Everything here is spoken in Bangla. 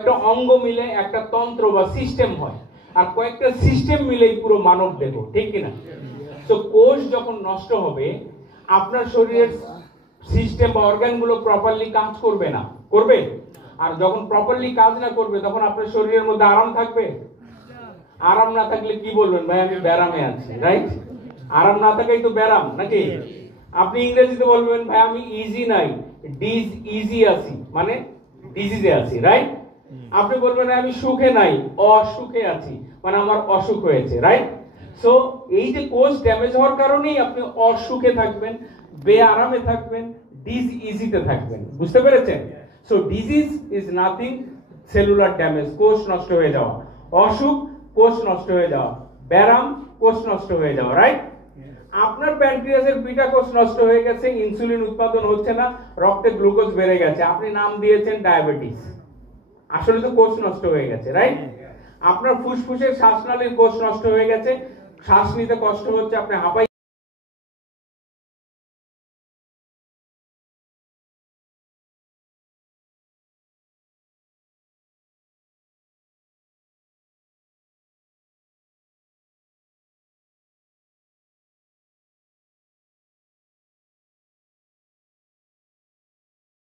একটা অঙ্গ মিলে একটা তন্ত্র বা সিস্টেম হয়, আর কয়েকটা সিস্টেম মিলেই পুরো মানব দেহ, ঠিক কিনা? তো কোষ যখন নষ্ট হবে আপনার শরীরের সিস্টেম বা অর্গানগুলো প্রপারলি কাজ করবে না, করবে? আর যখন প্রপারলি কাজ না করবে তখন আপনার শরীরের মধ্যে আরাম থাকবে? আরাম না থাকলে কি বলবেন, ভাই আমি ব্যারামে আছি, রাইট? আরাম না থাকাই তো ব্যারাম, নাকি? আপনি ইংরেজিতে বলবেন ভাই আমি ইজি নাই, ডিজ ইজি আছি, মানে ডিজিজে আছি, রাইট? আপনি বলবেন আমি সুখে নাই, অসুখে আছি, মানে আমার অসুখ হয়েছে, রাইট? সো এই যে কোষ ড্যামেজ হওয়ার কারণেই আপনি অসুখে থাকবেন, বেআরামে থাকবেন, ডিজ ইজিতে থাকবেন, বুঝতে পেরেছেন? So disease is nothing, cellular damage, কোষ নষ্ট হয়ে যাওয়া, অসুখ কোষ নষ্ট হয়ে যাওয়া, ব্যারাম কোষ নষ্ট হয়ে যাওয়া, রাইট? আপনার প্যানক্রিয়াসের বিটা কোষ নষ্ট হয়ে গেছে, ইনসুলিন উৎপাদন হচ্ছে না, রক্তে গ্লুকোজ বেড়ে গেছে, আপনি নাম দিয়েছেন ডায়াবেটিস, আসলে তো কোষ নষ্ট হয়ে গেছে, রাইট? আপনার ফুসফুসের শ্বাসনালীর কোষ নষ্ট হয়ে গেছে, শ্বাস নিতে কষ্ট হচ্ছে, আপনি হাঁপাই